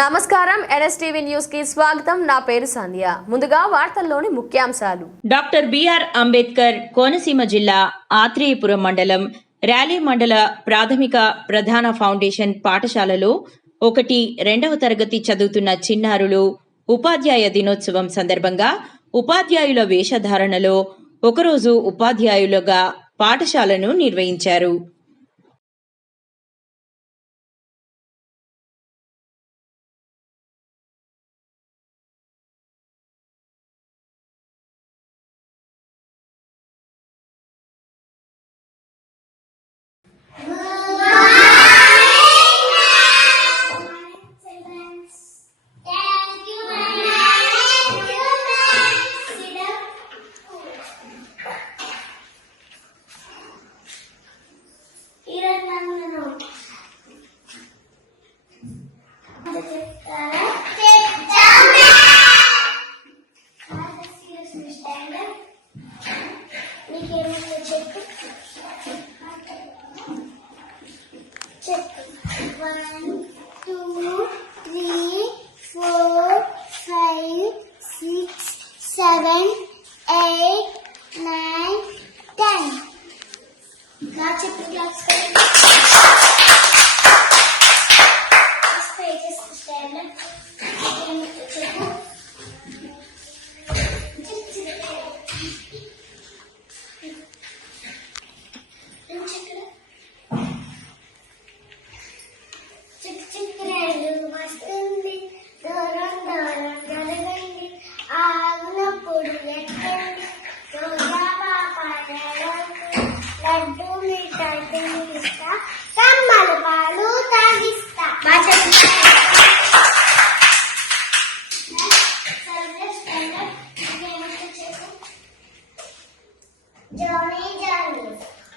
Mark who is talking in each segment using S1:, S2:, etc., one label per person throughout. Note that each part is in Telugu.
S1: నమస్కారం ఎన్ఎస్టీవీ న్యూస్కి స్వాగతం. నా పేరు సంధ్య. ముందుగా వార్తల్లోని ముఖ్యాంశాలు.
S2: డాక్టర్ బిఆర్ అంబేద్కర్ కోనసీమ జిల్లా ఆత్రేయపురం మండలం ర్యాలీ మండల ప్రాథమిక ప్రధాన ఫౌండేషన్ పాఠశాలలో ఒకటి రెండవ తరగతి చదువుతున్న చిన్నారులు ఉపాధ్యాయ దినోత్సవం సందర్భంగా ఉపాధ్యాయుల వేషధారణలో ఒకరోజు ఉపాధ్యాయులుగా పాఠశాలను నిర్వహించారు.
S3: One, two, three, four, five, six, seven, eight, nine, ten. Now check the glass. devlet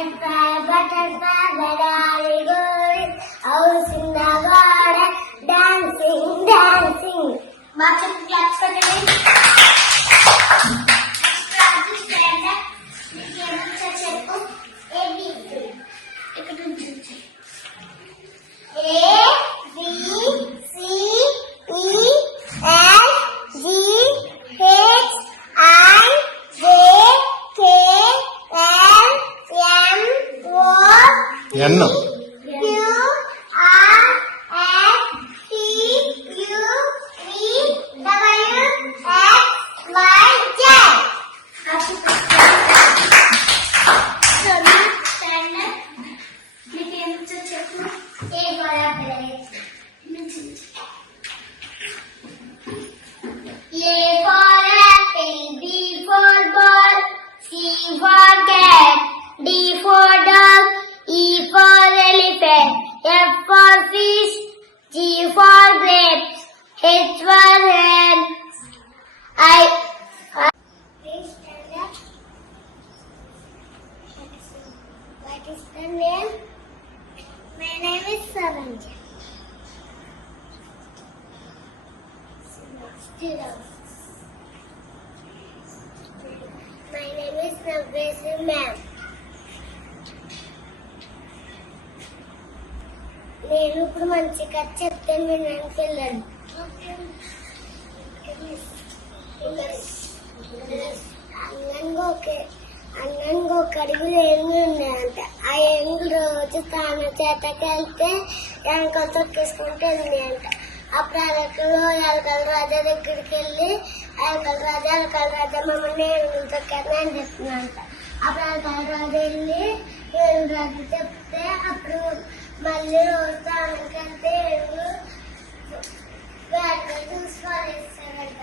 S3: Butterfly, butterfly. House in oh, the dancing, dancing. Sit down. My name is Navesi ma'am. నేను ఇప్పుడు మంచి కథ చెప్తాను విన్నాను పిల్లలు అన్నంగా ఒకే అన్నంగా ఒక అడుగులు ఏమి ఉన్నాయంట ఆ ఏమి రోజు తాను చేతకి వెళ్తే వెనకాల తొక్కేసుకుంటూ వెళ్ళినాయంట అప్పుడు అరకులో ఎలకల రాజా దగ్గరికి వెళ్ళి ఎలకల రాజా ఎలకల రాజా మమ్మల్ని ఏనుగులు తొక్కారని అని చెప్తున్నాను అప్పుడు ఎలకల రాజా వెళ్ళి ఏనుగు రాజు చెప్తే అప్పుడు మళ్ళీ రోజు తానకి వెళ్తే ఏనుగు వేటగా చూసుకోవాలి పారేస్తాడంట